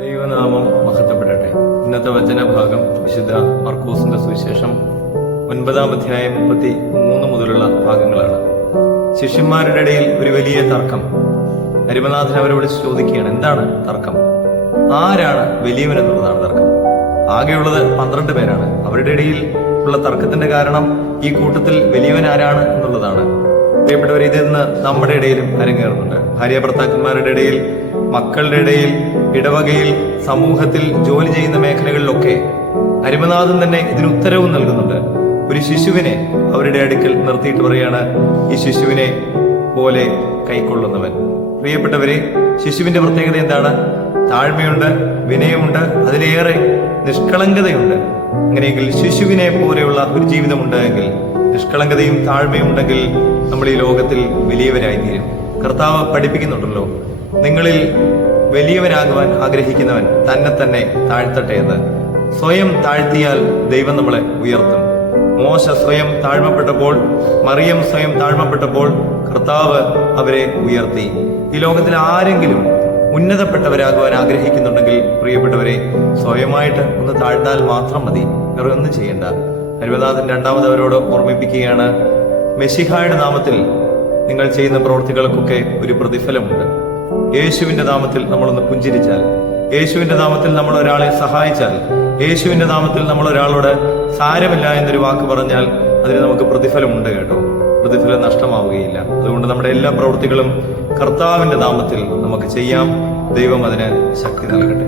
ദൈവനാമം മഹത്വപ്പെടട്ടെ. ഇന്നത്തെ വചനഭാഗം വിശുദ്ധ മർക്കൂസിന്റെ സുവിശേഷം ഒൻപതാം അധ്യായം മുപ്പത്തി മൂന്ന് മുതലുള്ള ഭാഗങ്ങളാണ്. ശിഷ്യന്മാരുടെ ഇടയിൽ ഒരു വലിയ തർക്കം. ഹരിമനാഥൻ അവരോട് ചോദിക്കുകയാണ് എന്താണ് തർക്കം? ആരാണ് വലിയവൻ എന്നുള്ളതാണ് തർക്കം. ആകെയുള്ളത് പന്ത്രണ്ട് പേരാണ്. അവരുടെ ഇടയിൽ ഉള്ള തർക്കത്തിന്റെ കാരണം ഈ കൂട്ടത്തിൽ വലിയവൻ ആരാണ് എന്നുള്ളതാണ്. പ്രിയപ്പെട്ടവർ ഇതിൽ നിന്ന് നമ്മുടെ ഇടയിലും അരങ്ങേറുന്നുണ്ട്. ഭാര്യ ഭർത്താക്കന്മാരുടെ ഇടയിൽ മക്കളുടെ ഇടയിൽ ഇടവകയിൽ സമൂഹത്തിൽ ജോലി ചെയ്യുന്ന മേഖലകളിലൊക്കെ അരിമനാഥൻ തന്നെ ഇതിന് ഉത്തരവും നൽകുന്നുണ്ട്. ഒരു ശിശുവിനെ അവരുടെ അടുക്കൽ നിർത്തിയിട്ട് പറയാണ് ഈ ശിശുവിനെ പോലെ കൈക്കൊള്ളുന്നവൻ. പ്രിയപ്പെട്ടവരെ ശിശുവിന്റെ പ്രത്യേകത എന്താണ്? താഴ്മയുണ്ട് വിനയമുണ്ട് അതിലേറെ നിഷ്കളങ്കതയുണ്ട്. അങ്ങനെയെങ്കിൽ ശിശുവിനെ പോലെയുള്ള ഒരു ജീവിതമുണ്ട് എങ്കിൽ നിഷ്കളങ്കതയും താഴ്മയും ഉണ്ടെങ്കിൽ നമ്മൾ ഈ ലോകത്തിൽ വലിയവരായി തീരും. കർത്താവ് പഠിപ്പിക്കുന്നുണ്ടല്ലോ നിങ്ങളിൽ വലിയവനാകുവാൻ ആഗ്രഹിക്കുന്നവൻ തന്നെ തന്നെ താഴ്ത്തട്ടെ എന്ന്. സ്വയം താഴ്ത്തിയാൽ ദൈവം നമ്മളെ ഉയർത്തും. മോശ സ്വയം താഴ്മപ്പെട്ടപ്പോൾ മറിയം സ്വയം താഴ്മപ്പെട്ടപ്പോൾ കർത്താവ് അവരെ ഉയർത്തി. ഈ ലോകത്തിൽ ആരെങ്കിലും ഉന്നതപ്പെട്ടവരാകുവാൻ ആഗ്രഹിക്കുന്നുണ്ടെങ്കിൽ പ്രിയപ്പെട്ടവരെ സ്വയമായിട്ട് ഒന്ന് താഴ്ന്നാൽ മാത്രം മതി. വേറെ ഒന്നും ചെയ്യേണ്ട. ഹരിവനാഥൻ രണ്ടാമത് അവരോട് ഓർമ്മിപ്പിക്കുകയാണ് മെസ്സിഹായുടെ നാമത്തിൽ നിങ്ങൾ ചെയ്യുന്ന പ്രവൃത്തികൾക്കൊക്കെ ഒരു പ്രതിഫലമുണ്ട്. യേശുവിന്റെ നാമത്തിൽ നമ്മളൊന്ന് പുഞ്ചിരിച്ചാൽ. യേശുവിന്റെ നാമത്തിൽ നമ്മൾ ഒരാളെ സഹായിച്ചാൽ. യേശുവിന്റെ നാമത്തിൽ നമ്മൾ ഒരാളോട് സാരമില്ല എന്നൊരു വാക്ക് പറഞ്ഞാൽ അതിന് നമുക്ക് പ്രതിഫലമുണ്ട് കേട്ടോ. പ്രതിഫലം നഷ്ടമാവുകയില്ല. അതുകൊണ്ട് നമ്മുടെ എല്ലാ പ്രവൃത്തികളും കർത്താവിന്റെ നാമത്തിൽ നമുക്ക് ചെയ്യാം. ദൈവം അതിന് ശക്തി നൽകട്ടെ.